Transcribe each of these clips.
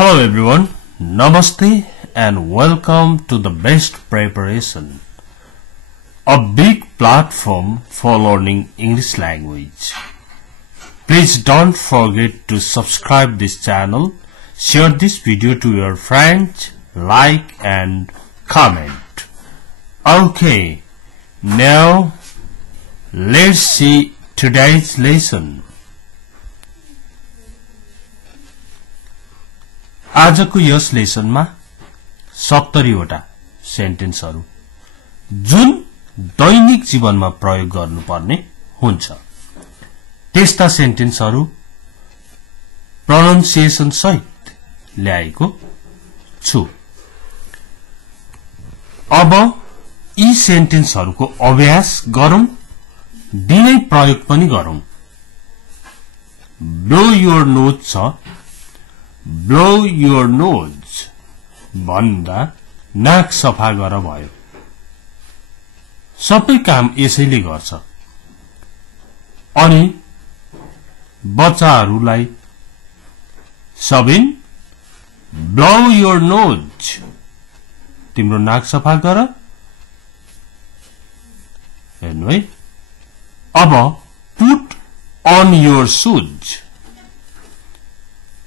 Hello everyone, Namaste and welcome to the Best Preparation, a big platform for learning English language. Please don't forget to subscribe this channel, share this video to your friends, like and comment. Okay, now let's see today's lesson. आजको यस लेसनमा 70 वटा सेन्टेन्सहरु जुन दैनिक जीवनमा प्रयोग गर्नुपर्ने हुन्छ त्यस्ता सेन्टेन्सहरु pronunciation सहित ल्याएको छु। अब यी सेन्टेन्सहरुको अभ्यास गरौं, दिनै प्रयोग पनि गरौं। ब्लो योर नोज छ, blow your nose भन्दा नाक सफा गर भयो। सबै काम यसैले गर्छ। अनि बच्चाहरूलाई सबिन blow your nose तिम्रो नाक सफा गर। हेर्नु है। अब put on your shoes,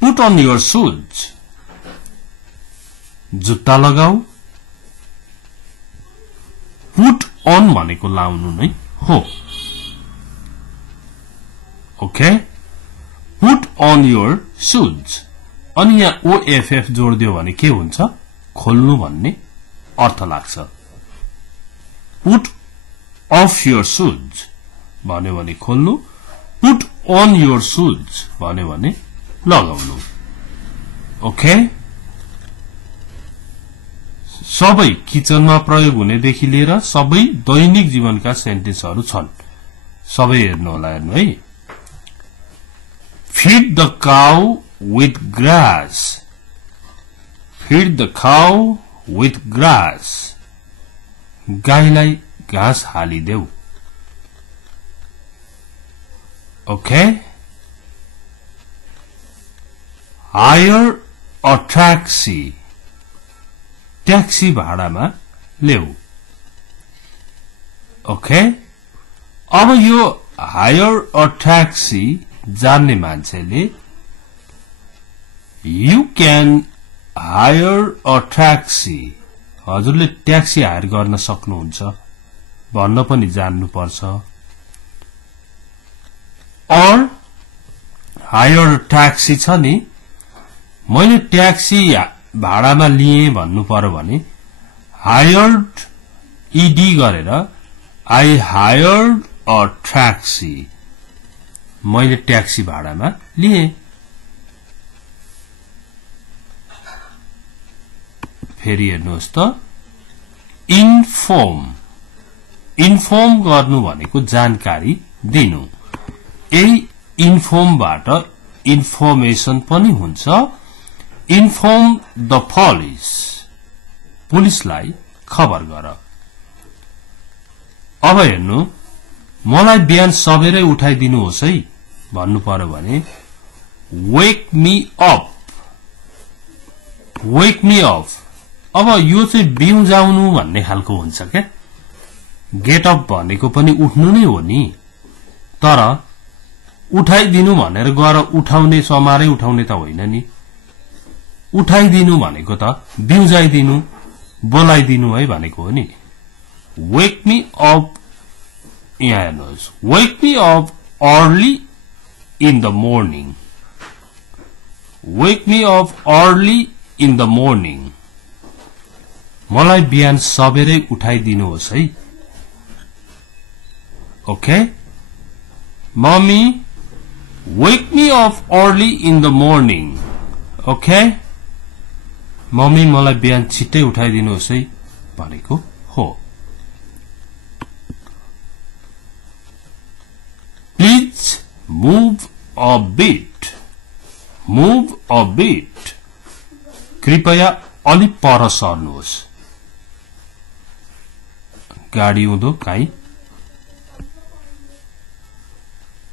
put on your shoes जुत्ता लगाऊ। put on भनेको लाउनु नै हो। Okay, put on your shoes अनि यहाँ OFF जोड्दियो भने के हुन्छ? खोल्नु भन्ने अर्थ लाग्छ। put off your shoes भन्यो भने खोल्नु, put on your shoes भन्यो भने लगाउनु। ओके, सबै किचनमा प्रयोग हुने देखि लिएर सबै दैनिक जीवनका सेन्टेन्सहरु छन्। सबै हेर्नु होला, हेर्नु है। feed the cow with grass, feed the cow with grass गाईलाई घाँस हालिदेऊ। Okay, hire a taxi, taxi भाडामा ल्याऊ। ओके, अब यो hire a taxi जान्ने मान्छेले you can hire a taxi हजुरले ट्याक्सी हायर गर्न सक्नुहुन्छ भन्न पनि जान्नु पर्छ। or hire a taxi छ नि, मैले ट्याक्सी भाडामा लिए भन्नु पर्यो भने hired ed गरेर I hired a taxi मैले ट्याक्सी भाडामा लिए। फेरि हेर्नुहोस् त, इन्फर्म, इन्फर्म गर्नु भनेको जानकारी दिनु। यही इन्फर्मबाट इन्फर्मेसन पनि हुन्छ। इन्फर्म द पुलिस, पुलिसलाई खबर गर। अब हेर्नु, मलाई बिहान सबेरै उठाइदिनुहोस् है भन्नु पर्यो भने वेक मी अप, वेक मी अप। अब यो चाहिँ बिउजाउनु भन्ने खालको हुन्छ क्या। गेट अप भनेको पनि उठ्नु नै हो नि, तर उठाइदिनु भनेर गएर उठाउने समारै उठाउने त होइन नि। उठाइदिनु भनेको त बिउजाइदिनु, बोलाइदिनु है भनेको हो नि। वेक मी अप, यहाँ हेर्नुहोस्, wake me up early in the morning, wake me up early in the morning मलाई बिहान सबेरै उठाइदिनुहोस् है। Okay, mummy wake me up early in the morning. Okay, mummy मलाई बिहान छिट्टै उठाइदिनुहोस् है भनेको हो। Please move a bit, move a bit कृपया अलि पर सर्नुहोस्। गाडी उँधो काई।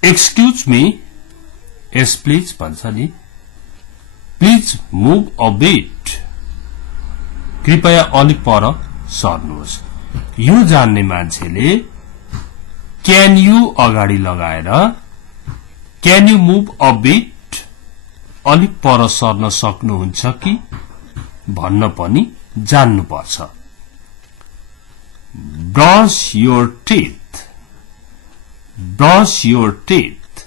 एक्सक्यूज मी, यस प्लिज भन्छ नि। Please please move a bit कृपया अलिक पर सर्नुहोस् यो जान्ने मान्छेले क्यान यू अगाडि लगाएर can you move a beet अलिक पर सर्न सक्नुहुन्छ कि भन्न पनि जान्नुपर्छ brush your teeth brush your teeth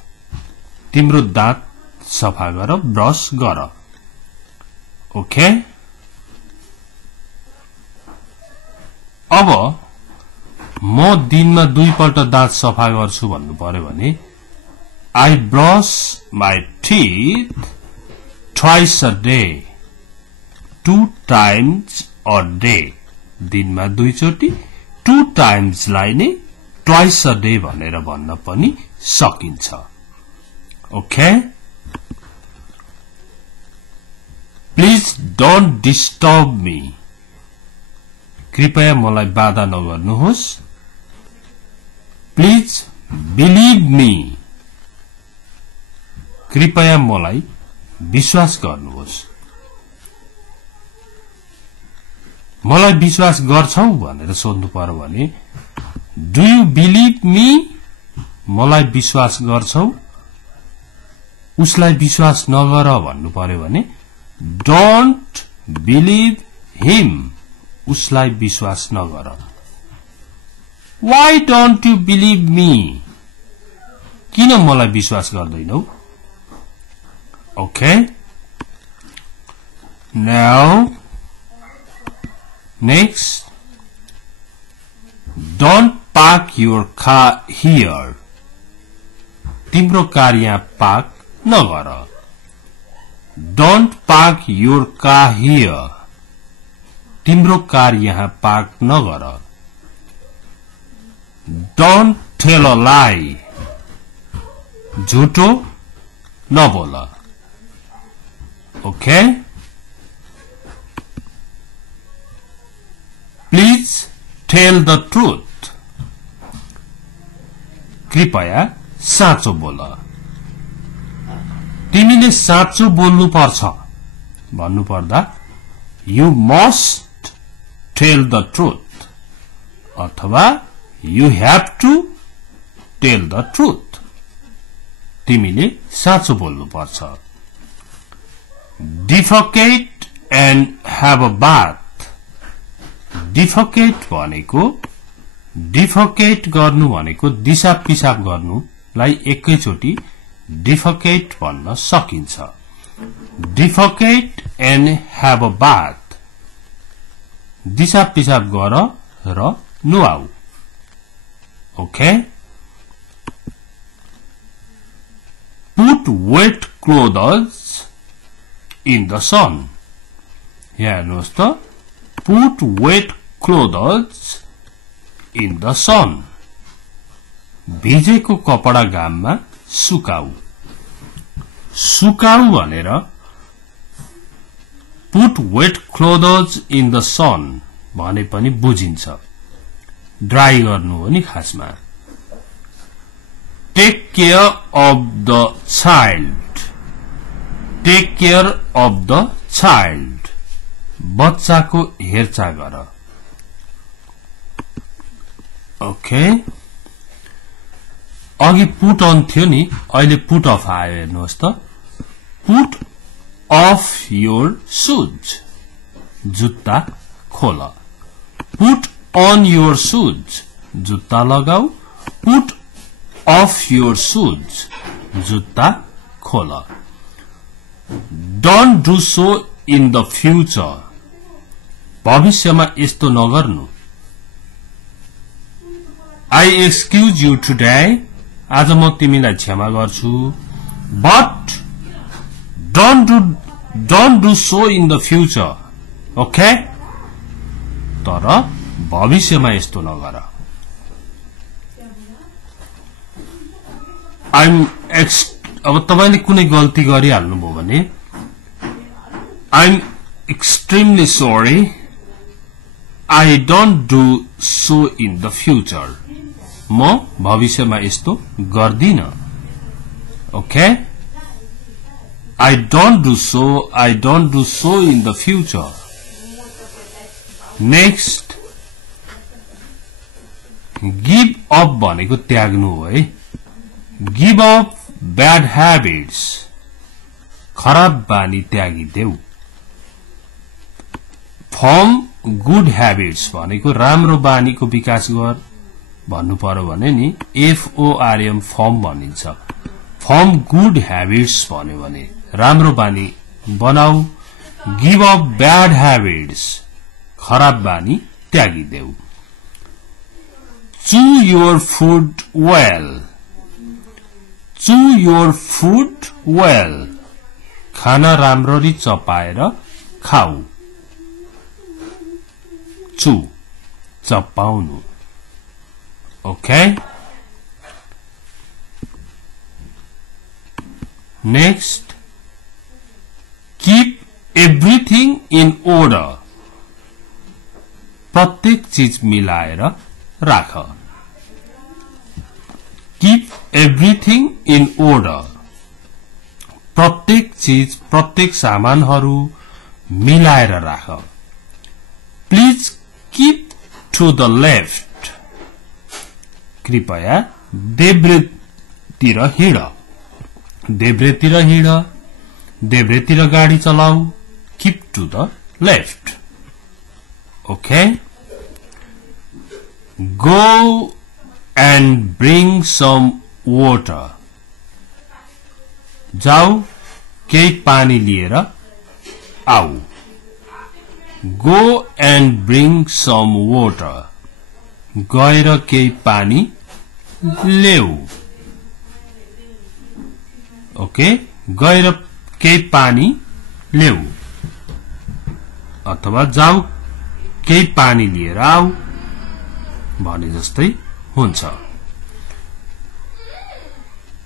तिम्रो दाँत सफा गर ब्रश गर ओके अब म दिनमा 2 पल्ट दाँत सफा गर्छु भन्नु पर्यो भने I brush my teeth twice a day 2 times a day दिनमा 2 चोटी 2 times लाई नै twice a day भनेर भन्न पनि सकिन्छ okay please don't disturb me कृपया मलाई बाधा नगर्नुहोस् प्लिज बिलिभ मी कृपया मलाई विश्वास गर्नुहोस् मलाई विश्वास गर्छौ भनेर सोध्नु पर्यो भने डु यु बिलिभ मी मलाई विश्वास गर्छौ उसलाई विश्वास नगर भन्नु पर्यो भने डोन्ट बिलिभ हिम उसलाई विश्वास नगर why don't you believe me किन मलाई विश्वास गर्दैनौ okay now next don't park your car here तिम्रो कार यहाँ पार्क नगर don't park your car here तिम्रो कार यहाँ पार्क नगर डोन्ट टेल अ लाई झुटो नबोल okay please tell the truth कृपया साँचो बोल तिमीले साँचो बोल्नु पर्छ भन्नु पर्दा you must tell the truth अथवा you have to tell the truth तिमीले साँचो बोल्नु पर्छ डिफकेट एन्ड हैव अ बाथ डिफकेट भनेको डिफकेट गर्नु भनेको दिशा पिसाब गर्नुलाई एकैचोटी डिफकेट भन्न सकिन्छ defecate and have a bath दिशा पिसाब गर र नुहाऊ okay put wet clothes in the sun यहाँ हेर्नुहोस् त put wet clothes in the sun भिजेको कपडा घाममा सुकाऊ सुकाऊ भनेर put wet clothes in the sun भने पनि बुझिन्छ ड्राई गर्नु हो नि खासमा take care of the child take care of the child बच्चाको हेरचाह गर ओके अघि पुट अन थियो नि अहिले पुट अफ आयो हेर्नुहोस् त पुट अफ योर शूज जुत्ता खोल पुट on your shoes जुत्ता लगाऊ put off your shoes जुत्ता खोल don't do so in the future भविष्यमा यस्तो नगर्नु I excuse you today आज म तिमीलाई क्षमा गर्छु but don't do so in the future okay तर भविष्यमा यस्तो नगर अब तपाईले कुनै गल्ती गरिहाल्नुभयो भने I'm extremely sorry I don't do so in the future म भविष्यमा यस्तो गर्दिन okay I don't do so. I don't do so in the future. Next, give up भनेको त्याग्नु हो है. Give up bad habits. खराब बानी त्यागिदेऊ. Form good habits भनेको राम्रो बानीको विकास गर भन्नु पर्यो भने नि FORM फर्म भनिन्छ. Form good habits भन्यो भने राम्रो बानी बनाऊ. Give up bad habits. खराब बानी त्यागिदेऊ. Chew your food well. Chew your food well. खाना राम्ररी चपाएर खाऊ. Chew. चपाउनु. Okay? Next. Keep everything in order. प्रत्येक चीज मिलाएर राख. Keep everything in order. प्रत्येक चीज प्रत्येक सामानहरू मिलाएर राख. Please keep to the left. कृपया देब्रेतिर हिँड. देब्रेतिर हिँड. देब्रेतिर गाडी चलाऊ. Keep to the left. Okay? Go and bring some water. जाऊ केही पानी लिएर आऊ. Go and bring some water. गएर केही पानी ल्याऊ. ओके, गएर केही पानी ल्याऊ अथवा जाऊ केही पानी लिएर आऊ भने जस्तै हुन्छ.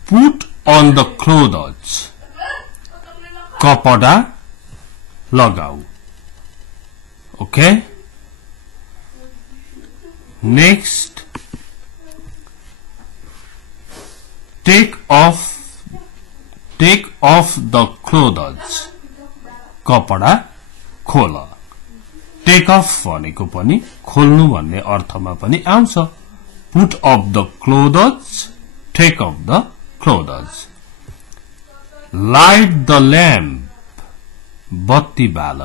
Put on the clothes. कपडा लगाऊ. Okay? Next, take off the clothes. कपडा खोल. Take off भनेको पनि खोल्नु भन्ने अर्थमा पनि आउँछ. Put off the clothes, take off the clothes. Light the lamp. बत्ती बाल.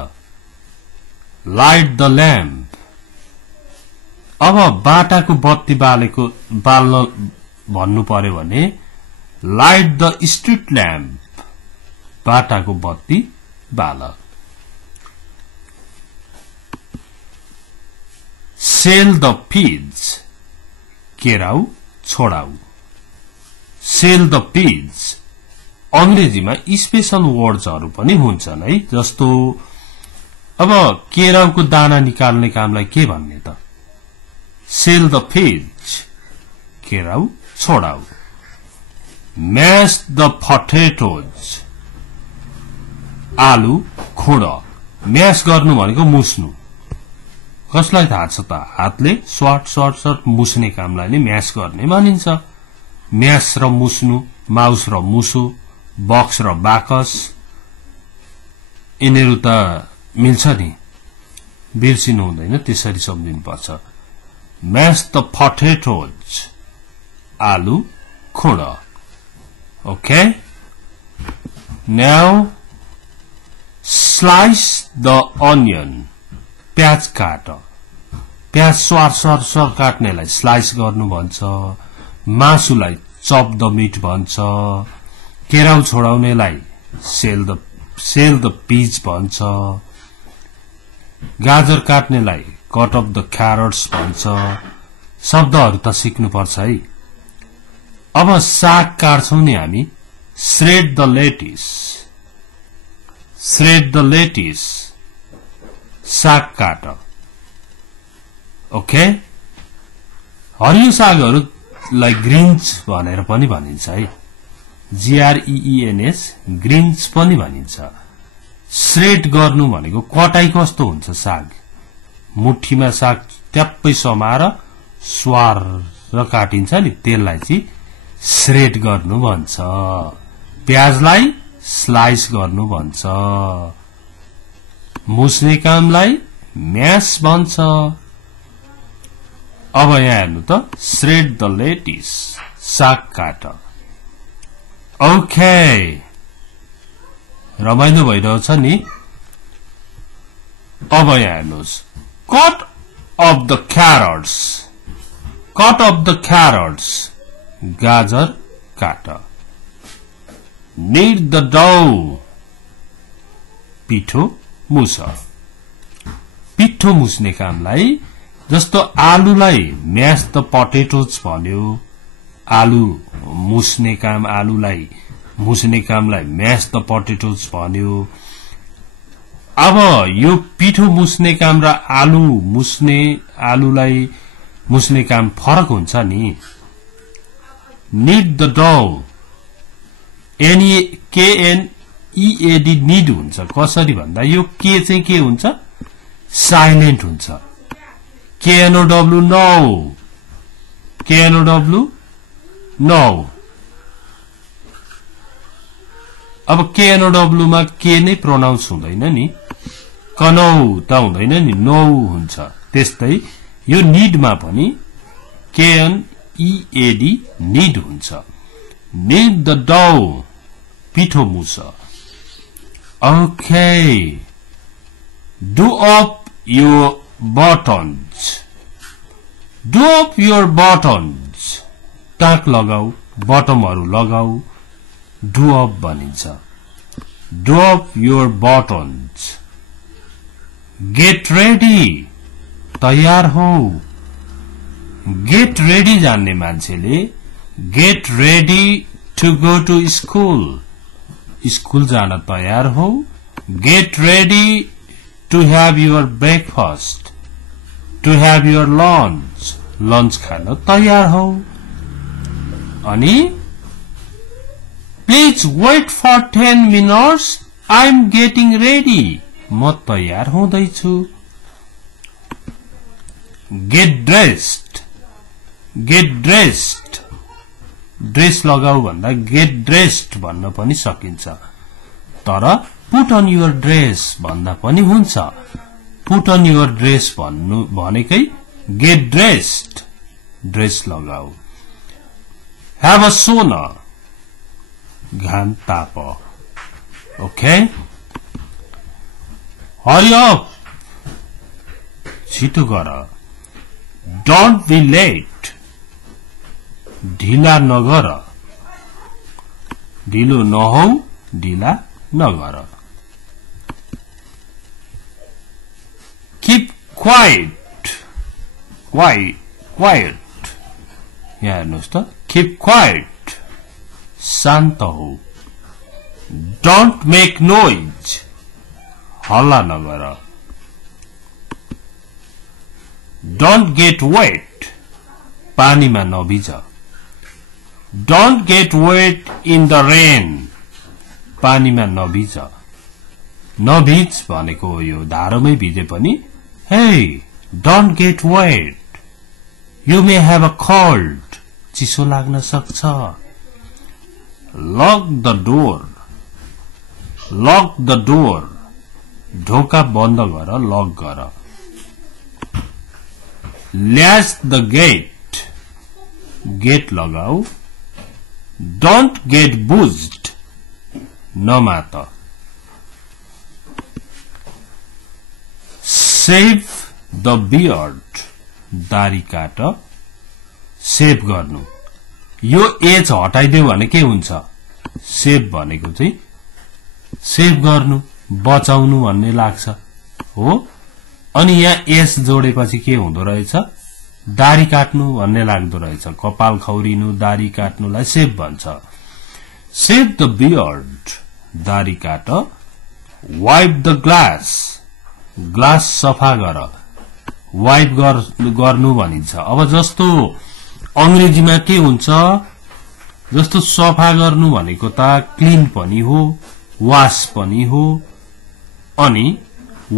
Light the lamp. अब बाटाको बत्ती बाल्न भन्नु पर्यो भने light the street lamp. बाटाको बत्ती बाल. Sell the pigs. केराउ छोडाउ. Sell the pigs. अंग्रेजीमा स्पेशल वर्ड्सहरु पनि हुन्छन् है. जस्तो अब केराउको दाना निकाल्ने कामलाई के भन्ने त? Sell the pigs. केराउ छोडाउ. Mash the potatoes. आलु खोड. म्याश गर्नु भनेको मुस्नु. कसलाई थाहा छ त? हातले स्वाट मुस्ने कामलाई नै म्याश गर्ने भनिन्छ. म्याश र मुस्नु, माउस र मुसो, बक्स र बाकस, यिनीहरू त मिल्छ नि, बिर्सिनु हुँदैन, त्यसरी सम्झिनु पर्छ. म्याश द पोटेटोज. आलु खोड. Okay, now slice the onion. प्याज काट. प्याज स्वार काट्नेलाई स्लाइस गर्नु भन्छ. मासुलाई चप द मीट भन्छ. केराउ छोडाउनेलाई सेल द पिज भन्छ. गाजर काट्नेलाई कट अफ द क्यारट्स भन्छ. शब्दहरू त सिक्नु पर्छ है. अब साग काट्छौं नि हामी. Shred the lettuce. Shred the lettuce. साग काट. ओके, हरियो सागहरूलाई ग्रिन्स भनेर पनि भनिन्छ है. GREENS ग्रिन्स पनि भनिन्छ. श्रेड गर्नु भनेको कटाई कस्तो हुन्छ साग. मुठीमा साग ट्याप्पै समाएर स्वार र काटिन्छ नि, त्यसलाई चाहिँ श्रेड गर्नु भन्छ. प्याजलाई स्लाइस गर्नु भन्छ मुस्ने कामलाई म्यास भन्छ अब यहाँ हेर्नु त श्रेड द लेटिस साग काट ओके रमाइलो भइरहेछ नि अब यहाँ हेर्नुहोस् कट अफ द क्यारट्स गाजर काट knead the dough पिठो मुस पिठो मुस्ने कामलाई जस्तो आलुलाई म्याश द पोटेटोज भन्यो आलु मुस्ने काम आलुलाई मुस्ने कामलाई म्याश द पोटेटोज भन्यो अब यो पिठो मुस्ने काम र आलुलाई मुस्ने काम फरक हुन्छ नि knead the dough NEAD need हुन्छ कसरी भन्दा यो के चाहिँ के हुन्छ साइलेन्ट हुन्छ KNOW नो अब KNOW मा के नै प्रोनाउन्स हुँदैन नि कनौ त हुँदैन नि नो हुन्छ त्यस्तै यो नीड मा पनि KNEAD नीड हुन्छ knead the dough पिठो मुस Okay. Do up your buttons. Do up your buttons. टाक लगाऊ बटमहरु लगाऊ do up भनिन्छ Do up your buttons. Get ready. तयार हो Get ready जान्ने मान्छेले Get ready to go to school. School जान तयार हो Get ready to have your breakfast. To have your lunch. Lunch खान तयार हो अनि Please wait for 10 minutes. I'm getting ready. म तयार हुँदैछु Get dressed. Get dressed. Dress लगाऊ भन्दा get dressed भन्न पनि सकिन्छ तर put on your dress भन्दा पनि हुन्छ put on your dress भन्नु भनेकै get dressed ड्रेस लगाऊ have a sauna घाम ताप okay hurry up छिटो गर don't be late ढिला नगर ढिलो नहौ ढिला नगर Keep quiet यहाँ हेर्नुहोस् त Keep quiet शान्त हो Don't make noise हल्ला नगर Don't get wet पानीमा नभिज Don't get wet in the rain. पानीमा नभिज नभिज भनेको यो धारोमै भिजे पनि Hey, don't get wet. You may have a cold. चिसो लाग्न सक्छ Lock the door. Lock the door. ढोका बन्द गर लक गर Latch the gate. Gate लगाऊ Don't get buzzed. नमात Shave the beard. दारी काट सेभ गर्नु यो एज हटाइदियो भने के हुन्छ सेभ भनेको चाहिँ सेभ गर्नु बचाउनु भन्ने लाग्छ हो अनि यहाँ एज जोडेपछि के हुँदो रहेछ दारी काट्नु भन्ने लाग्दो रहेछ कपाल खौरिनु दारी काट्नुलाई सेभ भन्छ सेभ द बियर्ड दारी काट वाइप द ग्लास ग्लास सफा गर वाइप गर्नु भनिन्छ अब जस्तो अंग्रेजीमा के हुन्छ जस्तो सफा गर्नु भनेको त क्लीन पनि हो वाश पनि हो अनि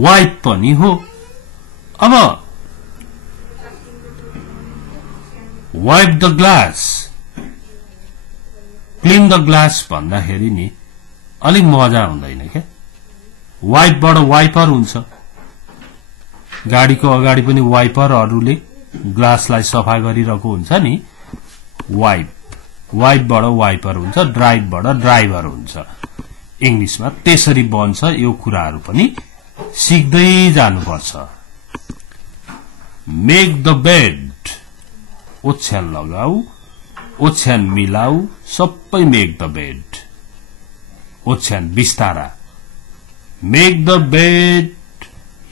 वाइप पनि हो अब wipe the glass clean the glass भन्दाखेरि नि अलिक मजा हुँदैन के वाइपबाट वाइपर हुन्छ गाडीको अगाडि पनि वाइपरहरूले ग्लासलाई सफा गरिरहेको हुन्छ नि वाइपबाट वाइपर हुन्छ ड्राइभबाट ड्राइभर हुन्छ इंग्लिशमा त्यसरी बन्छ यो कुराहरू पनि सिक्दै जानुपर्छ मेक द बेड ओछ्यान लगाऊ ओछ्यान मिलाऊ सबै मेक द बेड ओछ्यान बिस्तारा मेक द बेड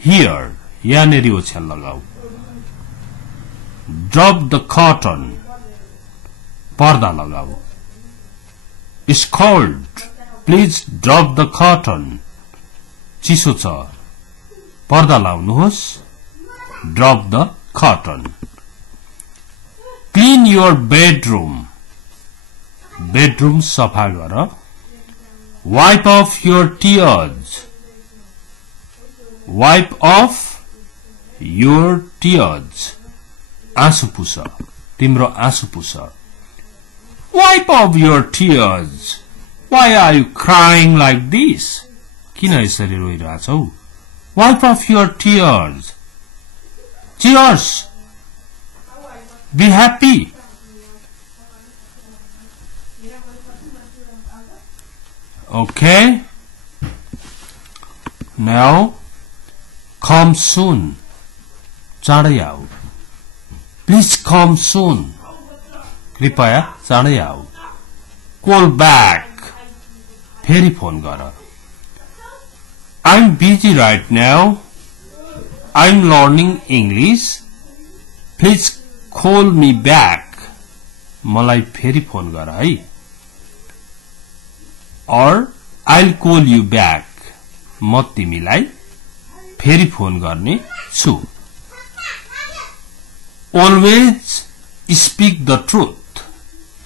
हियर यहाँनेरि ओछ्यान लगाऊ ड्रप द कटन पर्दा लगाऊ it's cold please drop the curtain चिसो छ पर्दा लाउनुहोस् drop the curtain clean your bedroom सफा गर wipe off your tears wipe off your tears आँसु पुछ तिम्रो आँसु पुछ wipe off your tears Why are you crying like this? किन यसरी रोइरहेछौ? Wipe off your tears. Cheers. Be happy. Okay. Now, come soon. चाँडै आऊ. Please come soon. कृपया चाँडै आऊ. Call back. फेरि फोन गर I'm busy right now. I'm learning English. Please call me back. मलाई फेरि फोन गर है or I'll call you back. म तिमीलाई फेरि फोन गर्ने छु Always speak the truth.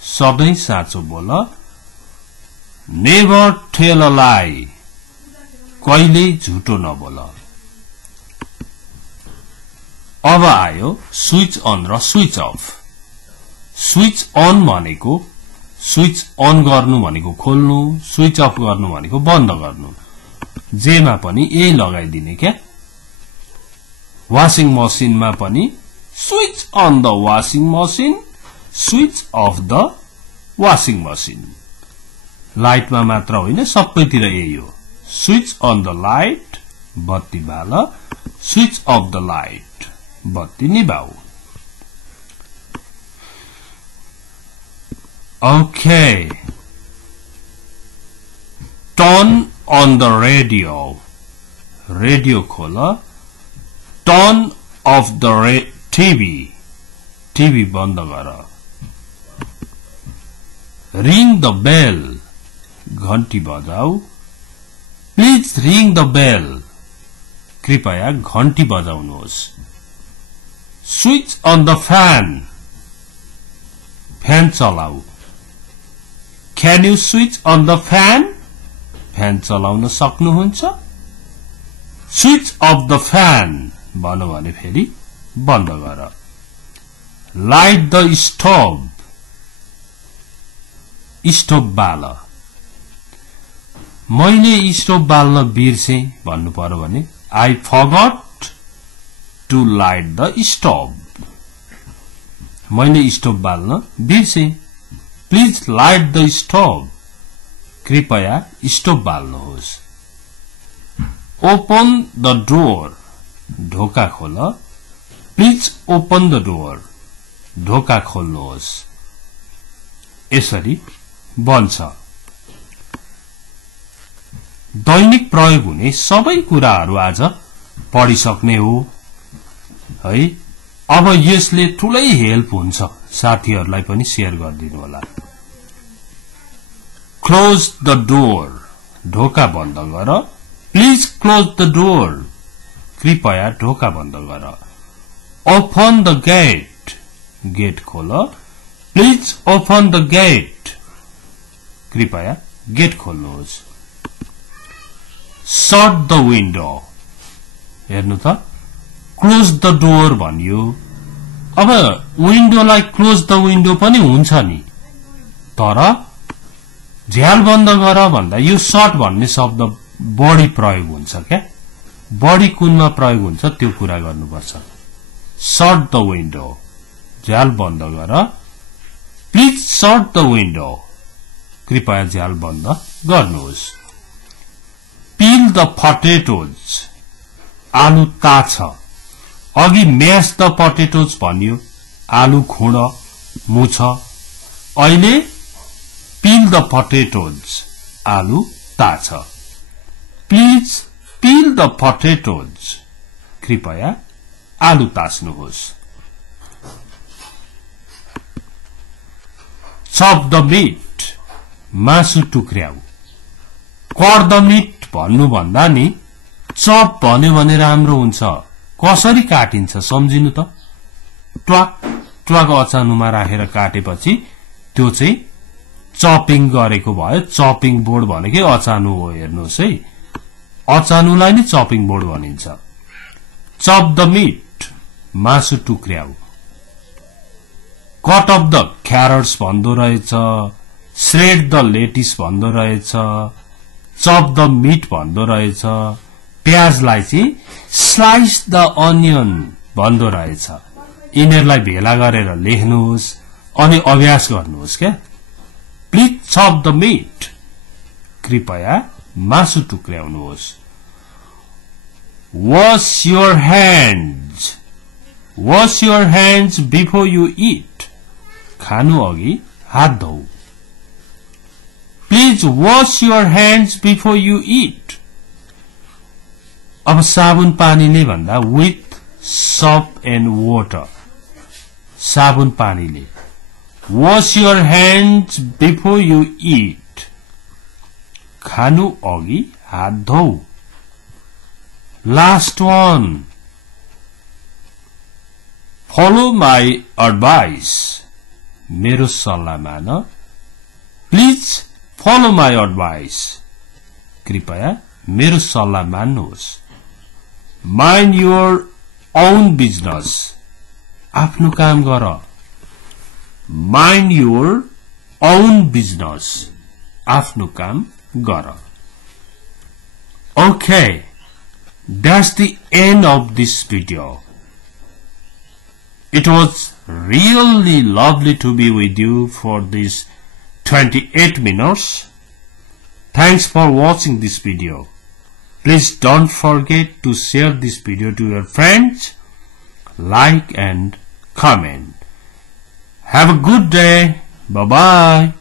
सधैं साँचो बोल Never tell a lie. कहिले झुटो नबोल अब आयो स्विच अन र स्विच अफ स्विच अन भनेको स्विच अन गर्नु भनेको खोल्नु स्विच अफ गर्नु भनेको बन्द गर्नु जेमा पनि यही लगाइदिने क्या वाशिङ मसिनमा पनि switch on the washing machine switch off the washing machine लाइटमा मात्र होइन सबैतिर यही हो स्विच अन द लाइट बत्ती बाल स्विच अफ द लाइट बत्ती निभाऊ okay turn on the radio खोल टर्न अफ द टीवी बन्द गर रिङ द बेल घण्टी बजाऊ प्लिज रिङ द बेल कृपया घण्टी बजाउनुहोस् स्विच अन द फ्यान चलाऊ can you switch on the fan चलाउन सक्नुहुन्छ स्विच अफ द फ्यान भन्नु भने फेरि बन्द गर लाइट द स्टोभ बाल मैले स्टोभ बाल्न बिर्से भन्नु पर्यो भने I forgot to light the stove मैले स्टोभ बाल्न बिर्से प्लिज लाइट द स्टोभ कृपया स्टोभ बाल्नुहोस् ओपन द डोर ढोका खोल प्लिज ओपन द डोर ढोका खोल्नुहोस् यसरी बन्छ दैनिक प्रयोग हुने सबै कुराहरू आज पढिसक्ने हो है अब यसले ठूलै हेल्प हुन्छ साथीहरूलाई पनि शेयर गरिदिनु होला क्लोज द डोर ढोका बन्द गर प्लिज क्लोज द डोर कृपया ढोका बन्द गर ओपन द गेट खोल प्लिज ओपन द गेट कृपया गेट खोल्नुहोस् शट द विन्डो हेर्नु त क्लोज द डोर भनियो अब विन्डोलाई क्लोज द विन्डो पनि हुन्छ नि तर झ्याल बन्द गर भन्दा यो शट भन्ने शब्द बढी प्रयोग हुन्छ क्या, बढी कुनमा प्रयोग हुन्छ त्यो कुरा गर्नुपर्छ। शट द विन्डो, झ्याल बन्द गर। प्लिज शट द विन्डो, कृपया झ्याल बन्द गर्नुहोस्। पील द पोटेटोज, आलु ताछ। अघि म्याश द पोटेटोज भन्यो, आलु खुड मुछ। अहिले peel the potatoes, आलु ताछ। Please peel the potatoes, कृपया आलु ताच्नुहोस्। Chop the meat, मासु टुक्र्याउ। Cut the meat भन्नु भन्दा नि चप भन्यो भने राम्रो हुन्छ। कसरी काटिन्छ सम्झिनु त? ट्वाक ट्वाक अचानुमा राखेर काटेपछि त्यो चाहिँ चपिङ गरेको भयो। चपिङ बोर्ड भनेकै अचानु हो, हेर्नुहोस् है। अचानुलाई नै चपिङ बोर्ड भनिन्छ। चप द मिट, मासु टुक्र्याउ। कट अफ द क्यारट्स भन्दो रहेछ, श्रेड द लेटिस भन्दो रहेछ, चप द मिट भन्दो रहेछ। प्याजलाई चाहिँ स्लाइस द अनियन भन्दो रहेछ। यिनीहरूलाई भेला गरेर लेख्नुहोस् अनि अभ्यास गर्नुहोस् क्या। प्लिज चप द मिट, कृपया मासु टुक्र्याउनुहोस्। Wash your hands, wash your hands before you eat, खानु अघि हात धौ। Please wash your hands before you eat. अब साबुन पानीले भन्दा विथ सोप एन्ड वाटर, साबुन पानीले। Wash your hands before you eat, खानु अघि हात धौ। Last one, follow my advice, मेरो सल्लाह मान। Please follow my advice, कृपया मेरो सल्लाह मान्नुहोस्। Mind your own business, आफ्नो काम गर। Mind your own business, आफ्नो काम गर। Okay, that's the end of this video. It was really lovely to be with you for these 28 minutes. Thanks for watching this video. Please don't forget to share this video to your friends, like and comment. Have a good day. Bye-bye.